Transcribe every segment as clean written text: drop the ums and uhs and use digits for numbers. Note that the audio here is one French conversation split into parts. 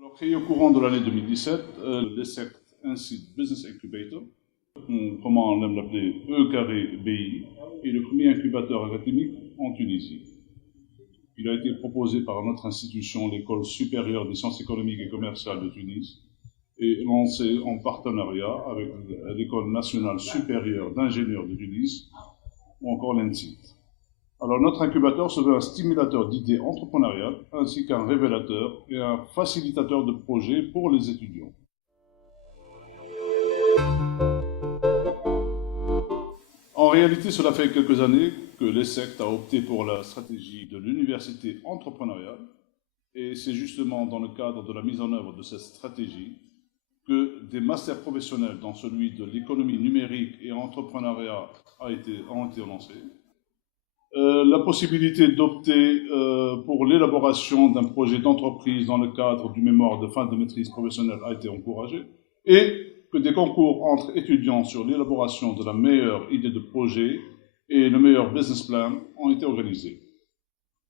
Alors, créé au courant de l'année 2017, l'ESSEC incite Business Incubator, comment on aime l'appeler E-BI, est le premier incubateur académique en Tunisie. Il a été proposé par notre institution, l'École supérieure des sciences économiques et commerciales de Tunis, et lancé en partenariat avec l'École nationale supérieure d'ingénieurs de Tunis, ou encore l'ENSIT. Alors notre incubateur se veut un stimulateur d'idées entrepreneuriales, ainsi qu'un révélateur et un facilitateur de projets pour les étudiants. En réalité, cela fait quelques années que l'ESSEC a opté pour la stratégie de l'université entrepreneuriale, et c'est justement dans le cadre de la mise en œuvre de cette stratégie que des masters professionnels dans celui de l'économie numérique et entrepreneuriat ont été lancés. La possibilité d'opter pour l'élaboration d'un projet d'entreprise dans le cadre du mémoire de fin de maîtrise professionnelle a été encouragée, et que des concours entre étudiants sur l'élaboration de la meilleure idée de projet et le meilleur business plan ont été organisés.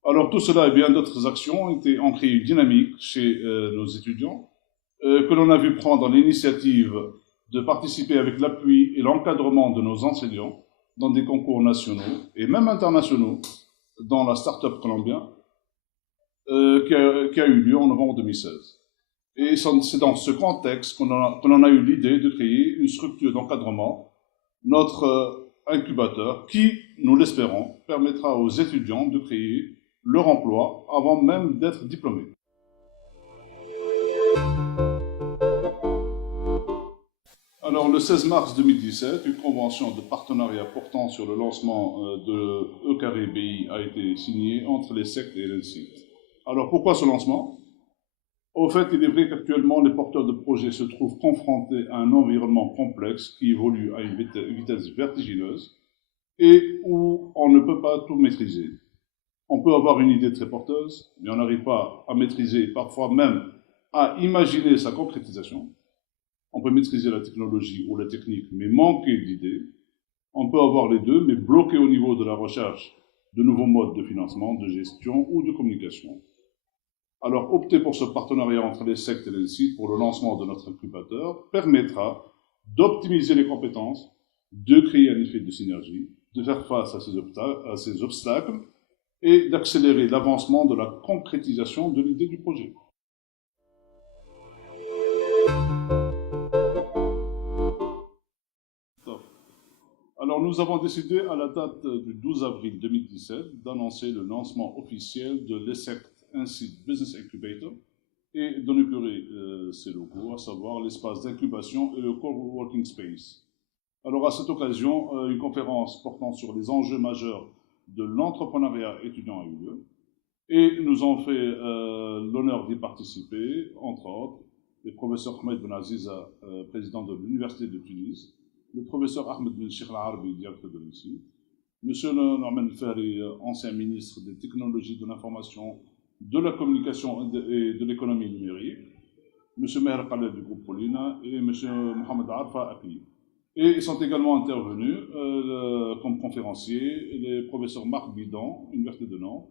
Alors tout cela et bien d'autres actions ont créé une dynamique chez nos étudiants, que l'on a vu prendre l'initiative de participer avec l'appui et l'encadrement de nos enseignants dans des concours nationaux et même internationaux dans la Startup Colombien qui a eu lieu en novembre 2016. Et c'est dans ce contexte qu'on en a eu l'idée de créer une structure d'encadrement, notre incubateur, qui, nous l'espérons, permettra aux étudiants de créer leur emploi avant même d'être diplômés. Alors, le 16 mars 2017, une convention de partenariat portant sur le lancement de E-BI a été signée entre l'ESSEC et l'ENSIT. Alors, pourquoi ce lancement? Au fait, il est vrai qu'actuellement, les porteurs de projets se trouvent confrontés à un environnement complexe qui évolue à une vitesse vertigineuse et où on ne peut pas tout maîtriser. On peut avoir une idée très porteuse, mais on n'arrive pas à maîtriser, parfois même à imaginer sa concrétisation. On peut maîtriser la technologie ou la technique, mais manquer d'idées. On peut avoir les deux, mais bloquer au niveau de la recherche de nouveaux modes de financement, de gestion ou de communication. Alors, opter pour ce partenariat entre l'ESSEC et l'ENSIT pour le lancement de notre incubateur permettra d'optimiser les compétences, de créer un effet de synergie, de faire face à ces obstacles et d'accélérer l'avancement de la concrétisation de l'idée du projet. Alors, nous avons décidé à la date du 12 avril 2017 d'annoncer le lancement officiel de l'ESSEC INSIT Business Incubator et d'inaugurer ses locaux, à savoir l'espace d'incubation et le coworking space. Alors, à cette occasion, une conférence portant sur les enjeux majeurs de l'entrepreneuriat étudiant a eu lieu, et nous avons fait l'honneur d'y participer, entre autres, le professeur Ahmed Ben Aziza, président de l'Université de Tunis, le professeur Ahmed Ben Sheikh Al-Arabi, directeur de l'INSI, M. Norman Fahri, ancien ministre des technologies de l'information, de la communication et de l'économie numérique, M. Meher Khaled du groupe Paulina et M. Mohamed Arfa Aki. Et ils sont également intervenus comme conférenciers les professeurs Marc Bidon, Université de Nantes,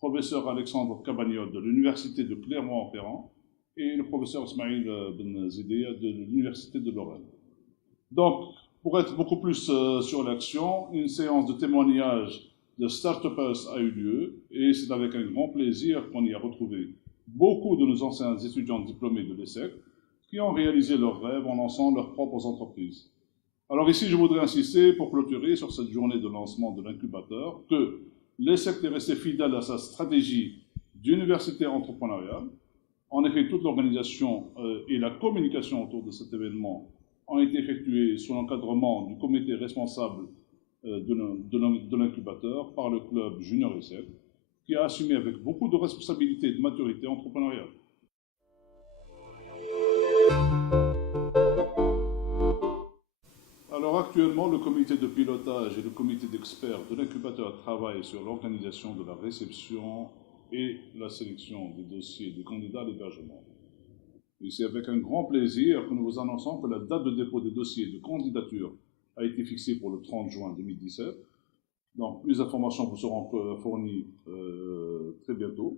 professeur Alexandre Cabagnol de l'Université de Clermont-Ferrand et le professeur Ismail Ben Zidea de l'Université de Lorraine. Donc, pour être beaucoup plus sur l'action, une séance de témoignage de start-upers a eu lieu et c'est avec un grand plaisir qu'on y a retrouvé beaucoup de nos anciens étudiants diplômés de l'ESSEC qui ont réalisé leurs rêves en lançant leurs propres entreprises. Alors ici, je voudrais insister pour clôturer sur cette journée de lancement de l'incubateur que l'ESSEC est resté fidèle à sa stratégie d'université entrepreneuriale. En effet, toute l'organisation et la communication autour de cet événement ont été effectuées sous l'encadrement du comité responsable de l'incubateur par le club Junior ESSEC, qui a assumé avec beaucoup de responsabilité et de maturité entrepreneuriale. Alors actuellement, le comité de pilotage et le comité d'experts de l'incubateur travaillent sur l'organisation de la réception et la sélection des dossiers des candidats à l'hébergement. Et c'est avec un grand plaisir que nous vous annonçons que la date de dépôt des dossiers de candidature a été fixée pour le 30 juin 2017. Donc, plus d'informations vous seront fournies très bientôt.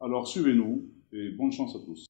Alors, suivez-nous et bonne chance à tous.